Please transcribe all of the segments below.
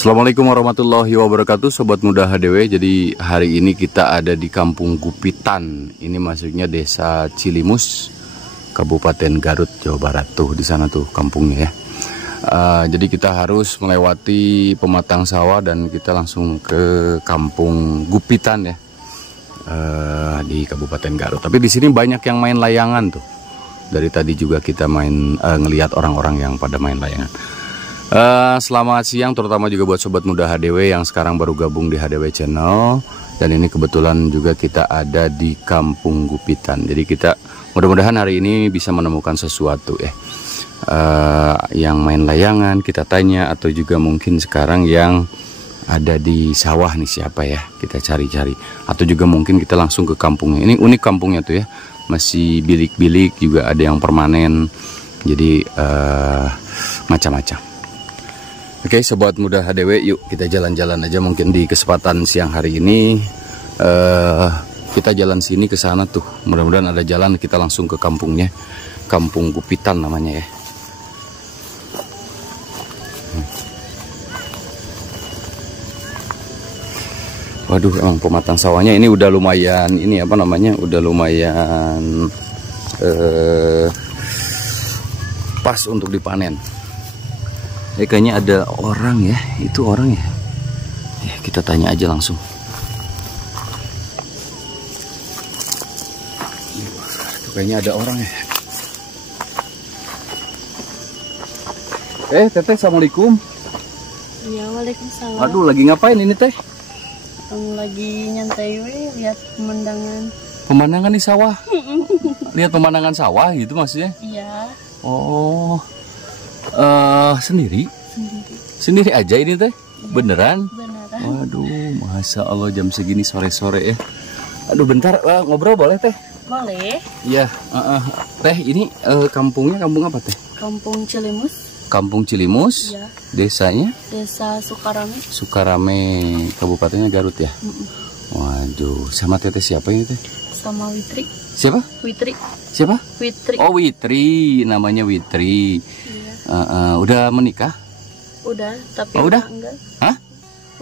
Assalamualaikum warahmatullahi wabarakatuh, Sobat Muda HDW. Jadi hari ini kita ada di Kampung Gupitan. Ini maksudnya Desa Cilimus, Kabupaten Garut, Jawa Barat. Tuh di sana tuh kampungnya ya. Jadi kita harus melewati pematang sawah dan kita langsung ke Kampung Gupitan ya, di Kabupaten Garut. Tapi di sini banyak yang main layangan tuh. Dari tadi juga kita ngelihat orang-orang yang pada main layangan. Selamat siang terutama juga buat Sobat Muda HDW yang sekarang baru gabung di HDW Channel. Dan ini kebetulan juga kita ada di Kampung Gupitan. Jadi kita mudah-mudahan hari ini bisa menemukan sesuatu ya, yang main layangan kita tanya, atau juga mungkin sekarang yang ada di sawah nih siapa ya, kita cari-cari. Atau juga mungkin kita langsung ke kampungnya. Ini unik kampungnya tuh ya, masih bilik-bilik, juga ada yang permanen. Jadi macam-macam. Oke, Sobat Muda HDW, yuk kita jalan-jalan aja mungkin di kesempatan siang hari ini. Kita jalan sini ke sana tuh. Mudah-mudahan ada jalan kita langsung ke kampungnya. Kampung Gupitan namanya ya. Waduh, emang pematang sawahnya ini udah lumayan, ini apa namanya? Udah lumayan pas untuk dipanen. Kayaknya ada orang ya, itu orang ya. Kita tanya aja langsung. Itu kayaknya ada orang ya. Teteh, assalamualaikum. Iya, waalaikumsalam. Aduh, lagi ngapain ini teh? Lagi nyantai lihat pemandangan. Pemandangan di sawah. Lihat pemandangan sawah gitu maksudnya? Iya. Oh. Sendiri aja ini teh? Beneran? Beneran. Waduh, Masya Allah jam segini sore-sore ya. Aduh, bentar ngobrol boleh teh? Boleh. Iya. Teh, ini kampungnya kampung apa teh? Kampung Cilimus. Kampung Cilimus. Iya. Desanya? Desa Sukarame. Sukarame, Kabupatennya Garut ya. Waduh, sama teteh siapa ini teh? Sama Witri. Siapa? Witri. Siapa? Witri. Oh, Witri, namanya Witri. Iya. Udah menikah? Udah, tapi udah enggak. Hah?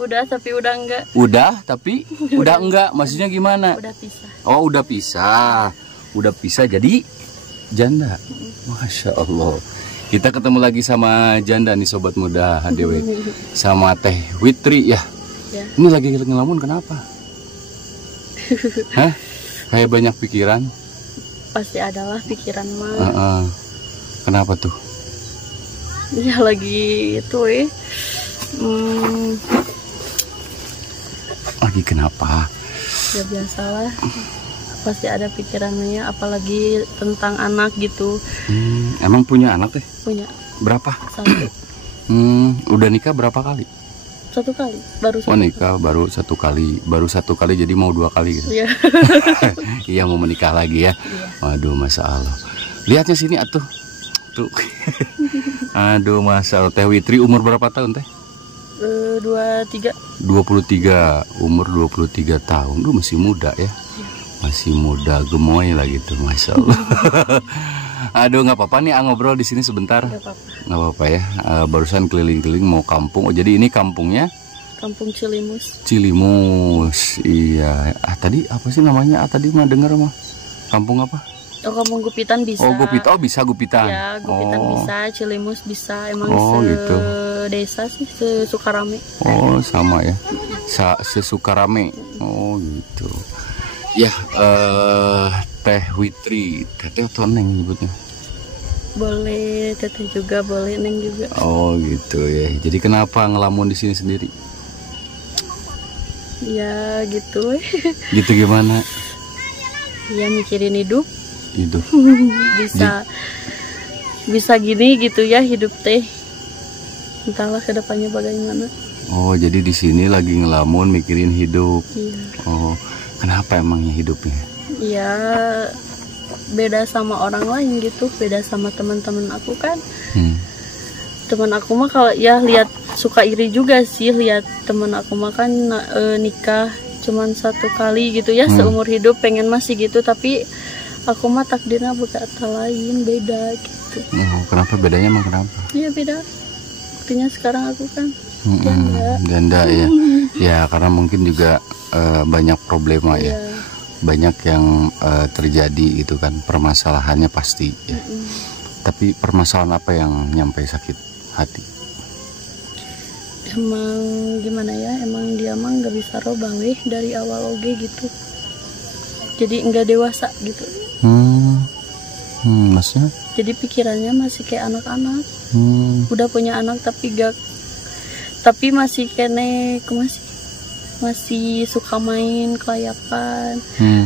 Udah, tapi udah enggak. Udah, tapi udah enggak. Maksudnya gimana? Udah pisah. Oh, udah pisah. Udah pisah jadi janda. Masya Allah. Kita ketemu lagi sama janda nih, Sobat Muda HDW. Sama Teh Witri ya. Ya. Ini lagi ngelamun kenapa? Hah? Kayak banyak pikiran? Pasti adalah pikiran mah. Kenapa tuh? Ya lagi itu Lagi kenapa? Ya biasalah, pasti ada pikirannya, apalagi tentang anak gitu. Emang punya anak teh? Punya. Berapa? 1. Udah nikah berapa kali? 1 kali, baru 1 Oh, nikah baru 1 kali. Baru 1 kali jadi mau 2 kali gitu. Iya. Iya, mau menikah lagi ya. Iya. Waduh, Masya Allah. Lihatnya sini atuh. Tuh. Aduh, Masya Allah. Teh Witri umur berapa tahun teh? 23. 23. Umur 23 tahun. Duh, masih muda ya. Masih muda, gemoy lah gitu, Masya Allah. Aduh, nggak apa-apa nih, ngobrol di sini sebentar. Nggak apa-apa ya. Barusan keliling-keliling mau kampung. Oh, jadi ini kampungnya? Kampung Cilimus. Cilimus, iya. Tadi apa sih namanya? Tadi mah dengar mah. Kampung apa? Oh, Kampung Gupitan bisa. Oh, Gupitan. Oh, bisa Gupitan. Ya, Gupitan bisa, Cilimus bisa. Emang gitu. Desa sih, Sukarame. Oh, sama ya. Sesukarame. Oh, gitu. Ya, Teh Witri, teteh atau neng nyebutnya? Boleh teteh juga, boleh neng juga. Oh, gitu ya. Jadi kenapa ngelamun di sini sendiri? Ya gitu. Gitu gimana? Ya mikirin hidup. Hidup. bisa gini gitu ya hidup teh. Entahlah kedepannya bagaimana. Oh, jadi di sini lagi ngelamun mikirin hidup. Iya. Oh, kenapa emangnya hidupnya? Ya beda sama orang lain gitu, beda sama teman-teman aku kan. Teman aku mah kalau ya lihat suka iri juga sih lihat teman aku mah kan nikah cuman 1 kali gitu ya seumur hidup, pengen masih gitu, tapi aku mah takdirnya berkata lain, beda gitu. Oh, kenapa bedanya emang kenapa? Iya beda. Buktinya sekarang aku kan Janda ya. Ya karena mungkin juga banyak problema ya. Banyak yang terjadi gitu kan, permasalahannya pasti ya. Tapi permasalahan apa yang nyampe sakit hati? Emang gimana ya, emang dia mah nggak bisa robah weh dari awal oge gitu, jadi nggak dewasa gitu. Maksudnya? Jadi pikirannya masih kayak anak-anak. Udah punya anak tapi masih kene masih suka main kelayapan.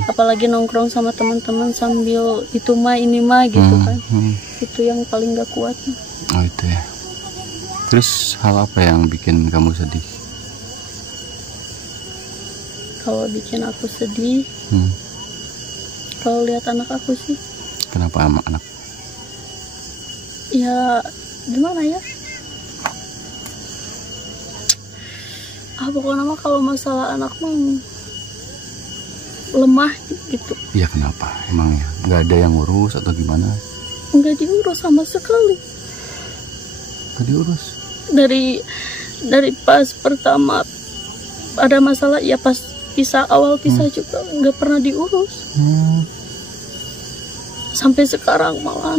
Apalagi nongkrong sama teman-teman sambil itu mah ini mah gitu kan. Itu yang paling gak kuat. Oh itu ya. Terus hal apa yang bikin kamu sedih? Kalau bikin aku sedih, kalau lihat anak aku sih. Kenapa sama anak? Ya gimana ya? Pokoknya mah kalau masalah anak mah lemah gitu. Iya kenapa? Emangnya nggak ada yang ngurus atau gimana? Nggak diurus sama sekali. Nggak diurus? Dari pas pertama ada masalah ya, pas awal pisah juga nggak pernah diurus. Sampai sekarang malah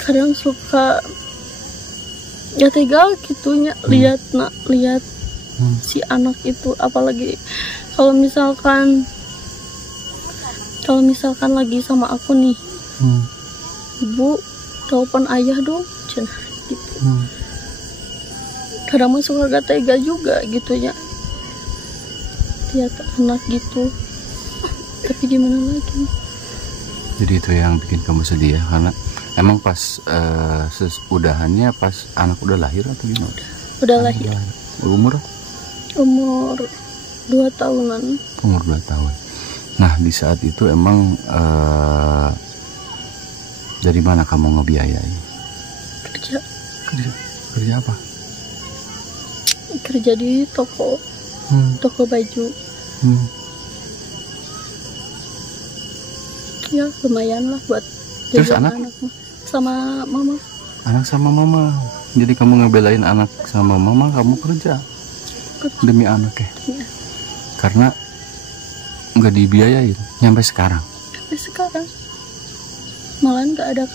kadang suka ya tega gitunya lihat si anak itu. Apalagi kalau misalkan lagi sama aku nih, ibu telepon ayah dong cenah gitu. Kadang mah suka gak tega juga gitunya lihat anak gitu, tapi gimana lagi. Jadi itu yang bikin kamu sedih ya, karena emang pas udahannya pas anak udah lahir atau gimana? Udah lahir. Umur 2 tahunan. Umur 2 tahun. Nah di saat itu emang dari mana kamu ngebiayai? Kerja apa? Kerja di toko baju. Ya lumayan lah buat terus anak sama mama. Anak sama mama. Jadi kamu ngebelain anak sama mama, kamu kerja demi anak ya? Iya. Karena nggak dibiayain sampai sekarang. Sampai sekarang malah nggak ada.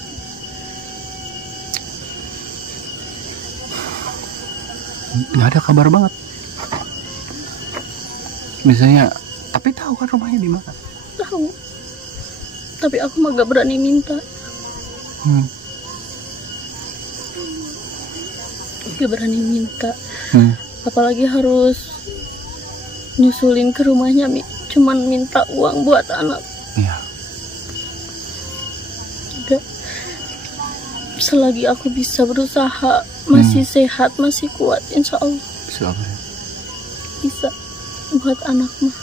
Nggak ada kabar banget. Misalnya, tapi tahu kan rumahnya di mana? Tahu. Tapi aku mah gak berani minta. Gak berani minta. Apalagi harus nyusulin ke rumahnya, cuman minta uang buat anak. Iya. Gak. Selagi aku bisa berusaha, masih sehat, masih kuat, insya Allah. Bisa buat anak mah.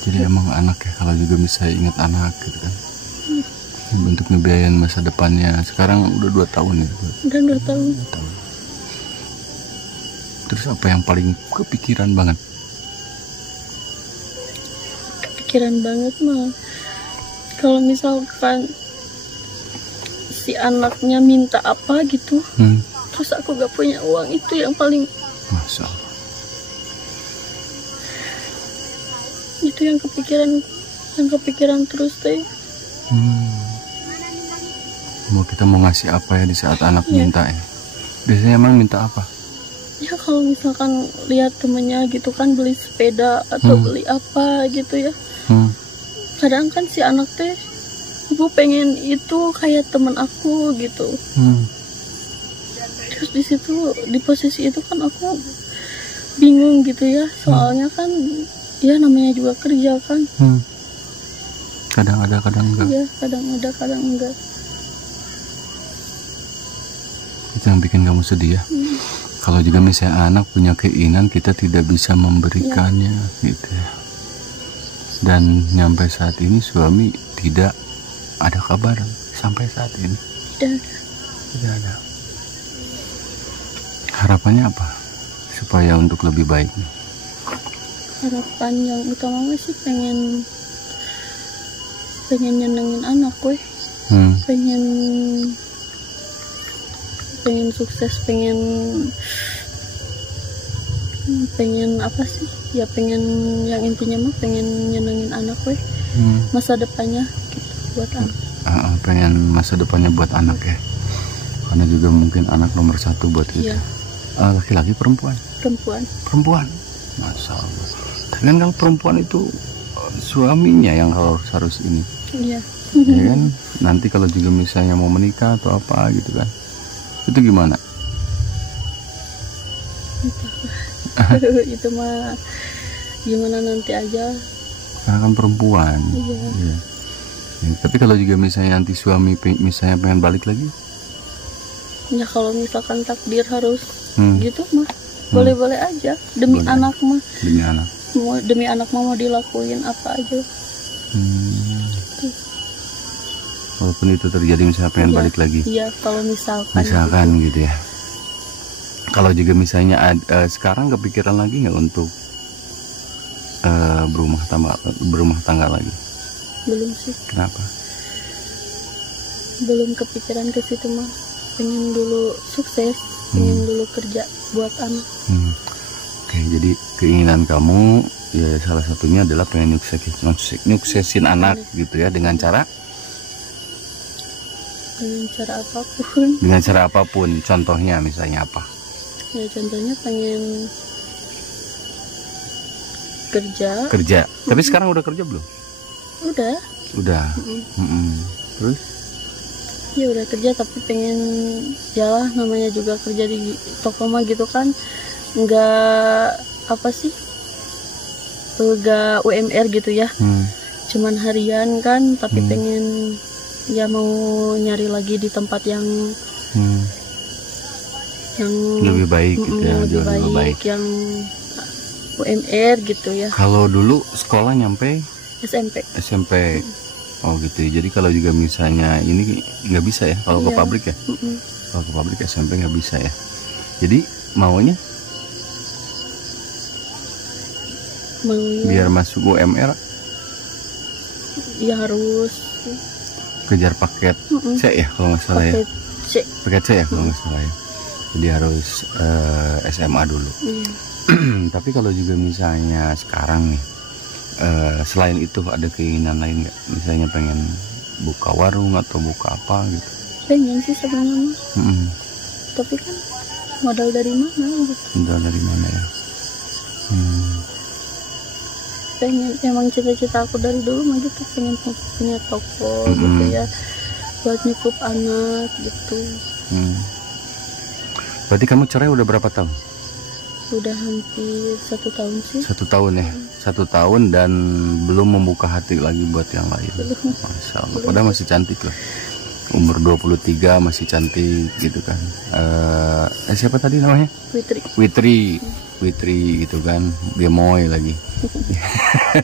Jadi emang anak ya, kalau juga bisa ingat anak gitu kan. Bentuk ngebiayain masa depannya. Sekarang udah 2 tahun ya. Udah 2 tahun. Terus apa yang paling kepikiran banget? Kepikiran banget mah kalau misalkan si anaknya minta apa gitu, terus aku gak punya uang, itu yang paling. Masya Allah. Itu yang kepikiran terus teh. Kita mau ngasih apa ya di saat anak minta ya? Biasanya emang minta apa? Ya kalau misalkan lihat temennya gitu kan beli sepeda atau beli apa gitu ya. Kadang kan si anak teh, ibu pengen itu kayak temen aku gitu. Terus di situ, di posisi itu kan aku bingung gitu ya, soalnya kan ya namanya juga kerja kan. Kadang ada, kadang enggak. Iya, kadang ada, kadang enggak. Itu yang bikin kamu sedih ya. Kalau juga misalnya anak punya keinginan, kita tidak bisa memberikannya gitu ya. Dan nyampe saat ini suami tidak ada kabar sampai saat ini. Tidak ada. Harapannya apa supaya untuk lebih baik? Harapan yang utama sih pengen nyenengin anak gue. Pengen pengen sukses, pengen apa sih ya, pengen yang intinya mah pengen nyenengin anak weh, masa depannya gitu buat anak. Pengen masa depannya buat anak ya, karena juga mungkin anak nomor satu buat kita. Laki-laki perempuan? Perempuan, Masya Allah. Tapi kan kalau perempuan itu suaminya yang harus ini, ya kan. Nanti kalau juga misalnya mau menikah atau apa gitu kan, itu gimana? Itu mah gimana nanti aja, karena kan perempuan. Ya. Tapi kalau juga misalnya nanti suami misalnya pengen balik lagi, ya kalau misalkan takdir harus gitu mah boleh-boleh aja, demi boleh. Anak mah demi anak mah mau dilakuin apa aja. Walaupun itu terjadi misalnya pengen balik lagi. Iya, kalau misalkan gitu ya. Kalau juga misalnya sekarang kepikiran lagi nggak untuk berumah tangga lagi? Belum sih. Kenapa? Belum kepikiran ke situ mah. Pengen dulu sukses, pengen dulu kerja buat anak. Oke, jadi keinginan kamu ya salah satunya adalah pengen nyuksesin anak gitu ya, dengan cara apapun. Dengan cara apapun, contohnya misalnya apa? Ya contohnya pengen kerja. Tapi sekarang udah kerja belum? Udah. Terus? Ya udah kerja, tapi pengen ya namanya juga kerja di toko mah gitu kan, nggak apa sih, nggak UMR gitu ya, cuman harian kan, tapi pengen ya mau nyari lagi di tempat yang lebih baik gitu ya, lebih baik yang UMR gitu ya. Kalau dulu sekolah nyampe SMP. Oh gitu ya. Jadi kalau juga misalnya ini nggak bisa ya kalau ke pabrik ya. Kalau ke pabrik SMP nggak bisa ya. Jadi maunya biar masuk UMR ya harus kejar paket C ya kalau nggak salah ya. Paket C ya kalau nggak salah ya. Jadi harus SMA dulu. Tapi kalau juga misalnya sekarang nih, selain itu ada keinginan lain nggak? Misalnya pengen buka warung atau buka apa gitu? Pengen sih sebenarnya. Tapi kan modal dari mana gitu? Modal dari mana ya? Pengen, emang cita-cita aku dari dulu mah gitu, pengen punya toko gitu ya, buat nyukup anak gitu. Berarti kamu cerai udah berapa tahun? Udah hampir 1 tahun sih. 1 tahun ya? 1 tahun dan belum membuka hati lagi buat yang lain. Masya Allah. Padahal masih cantik loh. Umur 23 masih cantik gitu kan. Siapa tadi namanya? Witri gitu kan. Gemoy lagi.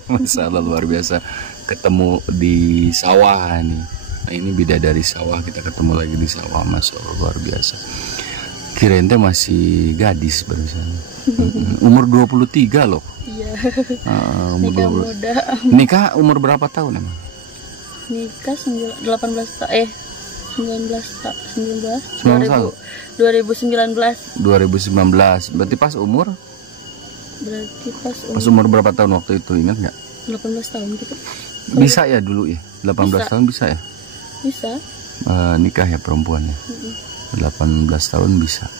Masya Allah, luar biasa. Ketemu di sawah nih. Nah ini bidadari sawah, kita ketemu lagi di sawah. Masya Allah, luar biasa. Kirain teh masih gadis barusan. Umur 23 loh. Iya. Nikah muda. Nikah umur berapa tahun emang? Nikah 2019. Berarti pas umur? Pas umur berapa tahun waktu itu, ingat nggak? 18 tahun gitu. Bisa ya dulu ya? 18 tahun bisa ya? Bisa. Nikah ya perempuannya. 18 tahun bisa.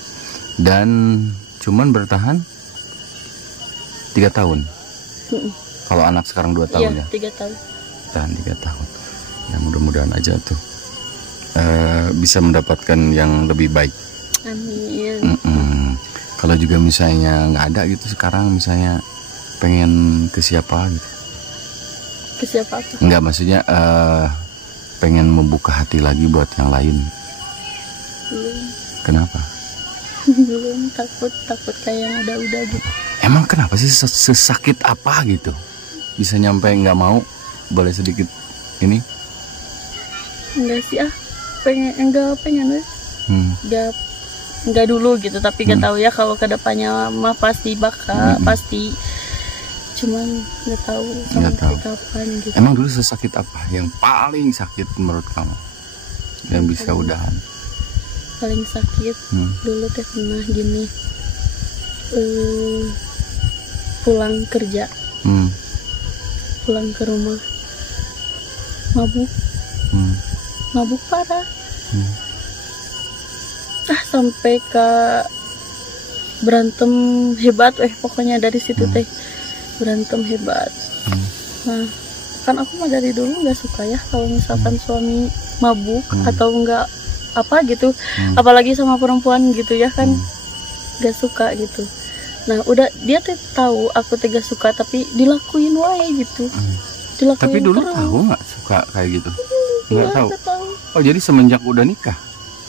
Dan cuman bertahan 3 tahun. Kalau anak sekarang 2 tahun ya? 3 tahun. Tahan 3 tahun. Ya mudah-mudahan aja tuh bisa mendapatkan yang lebih baik. Amin. Kalau juga misalnya nggak ada gitu sekarang, misalnya pengen ke siapa gitu? Ke siapa? Enggak, maksudnya pengen membuka hati lagi buat yang lain. Belum. Kenapa? Belum, takut kayak yang udah gitu. Emang kenapa sih, sesakit apa gitu bisa nyampe nggak mau? Boleh sedikit ini? Enggak sih enggak pengen enggak dulu gitu, tapi nggak tahu ya kalau kedepannya mah pasti bakal pasti, cuman nggak tahu sampai kapan gitu. Emang dulu sesakit apa yang paling sakit menurut kamu yang bisa udahan? paling sakit dulu teh pernah gini, pulang kerja, pulang ke rumah mabuk parah, sampai ke berantem hebat, pokoknya dari situ teh berantem hebat. Nah kan aku mah dari dulu nggak suka ya kalau misalkan suami mabuk atau enggak apa gitu, apalagi sama perempuan gitu ya kan, gak suka gitu. Nah udah dia tuh tahu aku tega suka tapi dilakuin wae gitu, dilakuin. Tapi dulu terus. tahu nggak suka kayak gitu? Nggak tahu. Tahu. Oh jadi semenjak udah nikah?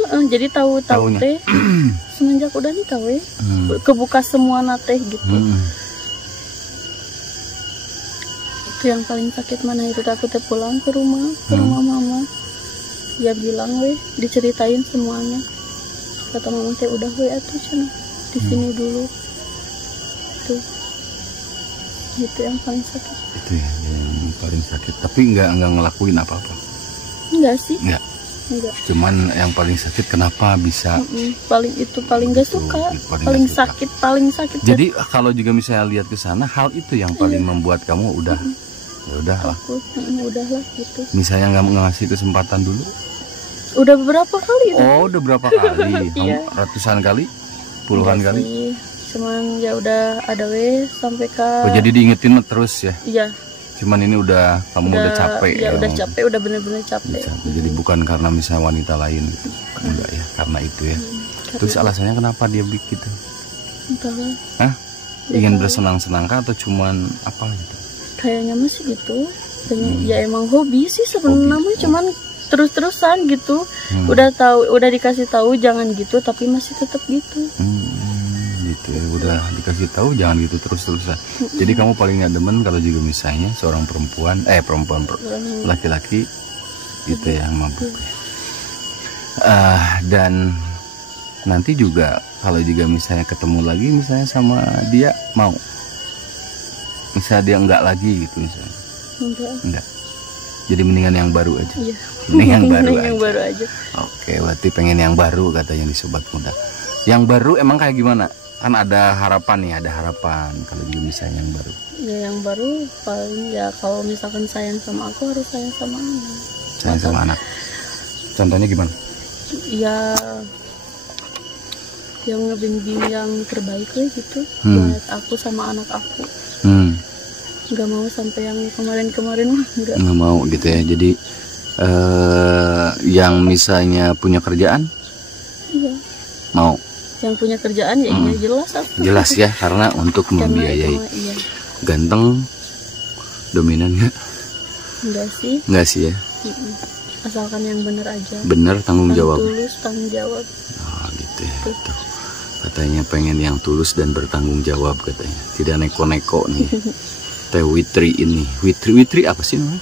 Jadi tahu teh semenjak udah nikah weh, kebuka semua nate gitu. Itu yang paling sakit mana itu, aku teh pulang ke rumah mama. Ya bilang weh, diceritain semuanya. Kata mama teh udah weh atuh cenah di sini dulu. Tuh. Gitu yang paling sakit. Itu ya yang paling sakit. Tapi nggak ngelakuin apa-apa. Enggak sih. Enggak. Cuman yang paling sakit kenapa bisa? Paling gak suka. Paling sakit. Jadi kalau juga misalnya lihat ke sana, hal itu yang paling membuat kamu udah ya udahlah. Udahlah gitu. Misalnya nggak ngasih kesempatan dulu? Udah beberapa kali itu. Oh, udah berapa kali? Iya. Ratusan kali? Puluhan kali? Sih. Cuman ya udah ada weh sampai ke. Oh, jadi diingetin terus ya? Iya. Cuman ini kamu udah capek ya? Udah capek, udah bener-bener capek. Jadi bukan karena misalnya wanita lain gitu. Enggak ya, karena itu ya. Terus alasannya kenapa dia begitu? Entahlah. Hah? Ingin bersenang-senang kah atau cuman apa gitu? Kayaknya masih gitu. Ya emang hobi sih sebenarnya, cuman terus-terusan gitu. Udah dikasih tahu jangan gitu tapi masih tetap gitu. Gitu ya, udah dikasih tahu jangan gitu terus-terusan. Jadi kamu paling nggak demen kalau juga misalnya seorang laki-laki gitu yang mabuk. Dan nanti juga kalau juga misalnya ketemu lagi misalnya sama dia mau, misalnya dia enggak lagi gitu misalnya. Enggak. Jadi mendingan yang baru aja. Iya. Mending yang baru aja. Oke, berarti pengen yang baru katanya di Sobat Muda. Yang baru emang kayak gimana? Kan ada harapan kalau juga misalnya yang baru. Ya yang baru paling ya kalau misalkan sayang sama aku harus sayang sama anak. Sayang sama anak. Contohnya gimana? Ya yang ngebimbing yang terbaik lah gitu buat aku sama anak aku. Nggak mau sampai yang kemarin mah nggak mau gitu ya. Jadi yang misalnya punya kerjaan, iya. Mau. Yang punya kerjaan ya iya jelas aku. Jelas ya, karena untuk membiayai. Iya. Ganteng, dominan nggak? Nggak sih ya. Asalkan yang bener aja. Bener, tanggung jawab. Tulus, tanggung jawab. Oh gitu ya. Tuh. Katanya pengen yang tulus dan bertanggung jawab katanya. Tidak neko-neko nih. Teh Witri ini. Witri apa sih namanya?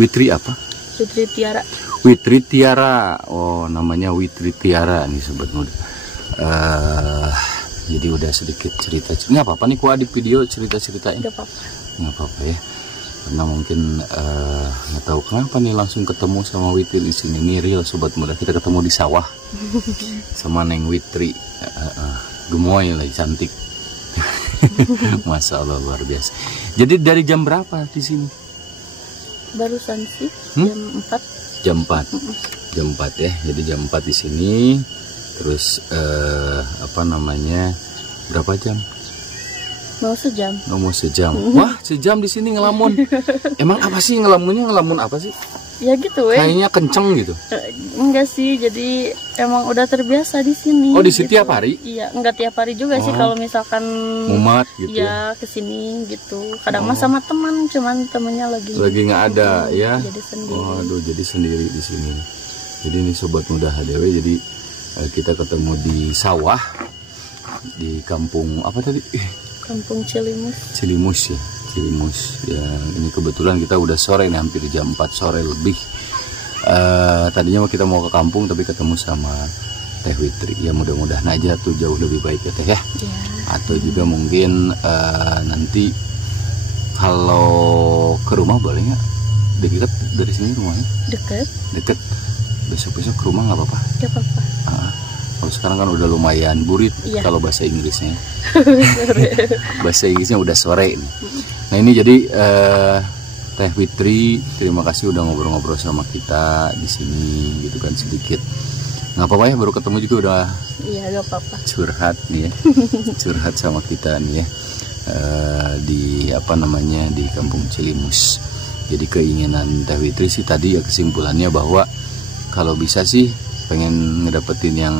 Witri apa? Witri Tiara. Witri Tiara. Oh, namanya Witri Tiara nih Sobat Muda. Jadi udah sedikit cerita. Nggak apa-apa nih gua di video cerita-ceritain. Nggak apa-apa ya. Karena mungkin nggak tahu kenapa nih langsung ketemu sama Witri di sini. Ini real Sobat Muda. Kita ketemu di sawah sama Neng Witri. Gemoy lagi cantik. Masya Allah luar biasa. Jadi dari jam berapa di sini? Barusan sih jam 4. Jam 4 ya. Jadi jam 4 di sini. Terus berapa jam? Mau sejam. Mau sejam. Wah, sejam di sini ngelamun. Emang apa sih ngelamun apa sih? Ya gitu kayaknya kenceng gitu. Enggak sih, jadi emang udah terbiasa di sini. Oh, di sini gitu. Tiap hari? Iya, enggak tiap hari juga sih kalau misalkan mumat gitu. Iya, kesini gitu. Kadang mah sama teman, cuman temennya lagi nggak ada ya. Jadi sendiri. Waduh, jadi sendiri di sini. Jadi ini Sobat Muda HDW, jadi kita ketemu di sawah di kampung apa tadi? Kampung Cilimus. Cilimus ya. Cilimus ya, ini kebetulan kita udah sore nih, hampir jam 4 sore lebih. Tadinya kita mau ke kampung tapi ketemu sama Teh Witri. Ya mudah-mudahan aja tuh jauh lebih baik ya Teh ya. Atau juga mungkin nanti kalau ke rumah boleh nggak? Dekat dari sini rumahnya? Dekat. besok-besok ke rumah nggak apa-apa? Gak apa-apa. Kalau sekarang kan udah lumayan burit kalau bahasa Inggrisnya. Bahasa Inggrisnya udah sore nih. Nah ini jadi Teh Fitri, terima kasih udah ngobrol-ngobrol sama kita di sini gitu kan sedikit. Nggak apa-apa ya, baru ketemu juga udah. Iya, nggak apa-apa. Curhat nih ya, curhat sama kita nih ya, di apa namanya di Kampung Cilimus. Jadi keinginan Teh Fitri sih tadi ya kesimpulannya bahwa kalau bisa sih pengen ngedapetin yang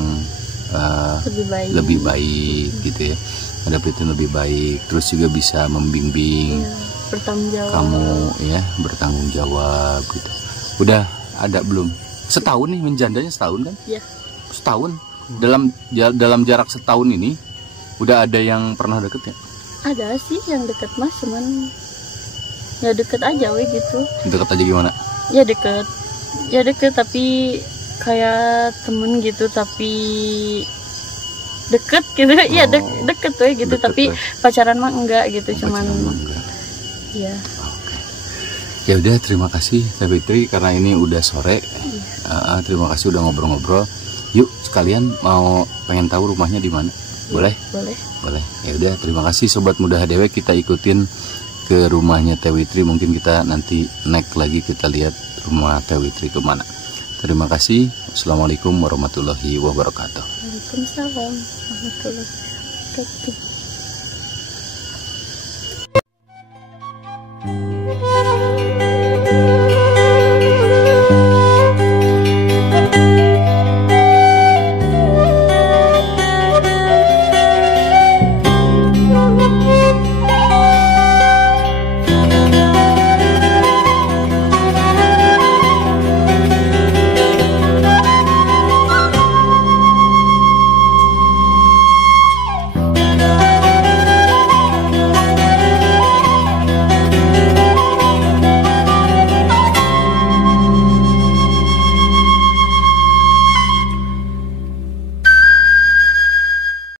lebih baik gitu ya, ngedapetin lebih baik, terus juga bisa membimbing. Bertanggung jawab. Kamu ya bertanggung jawab gitu. Udah ada belum? Setahun nih menjandanya, setahun kan? Iya. Setahun. Dalam jarak setahun ini udah ada yang pernah deket ya? Ada sih yang deket mas, cuman ya deket aja we gitu. Deket aja gimana? Ya deket tapi kayak temen gitu, tapi deket gitu. Iya deket we gitu, deket, tapi pacaran mah enggak gitu, cuman ya. Oke. Ya udah, terima kasih Teh Fitri karena ini udah sore. Terima kasih udah ngobrol-ngobrol. Yuk sekalian mau pengen tahu rumahnya di mana? Boleh? Boleh. Ya udah, terima kasih Sobat Muda HDW, kita ikutin ke rumahnya Teh Fitri. Mungkin kita nanti next lagi kita lihat rumah Teh Fitri kemana. Terima kasih. Assalamualaikum warahmatullahi wabarakatuh. Waalaikumsalam warahmatullahi wabarakatuh.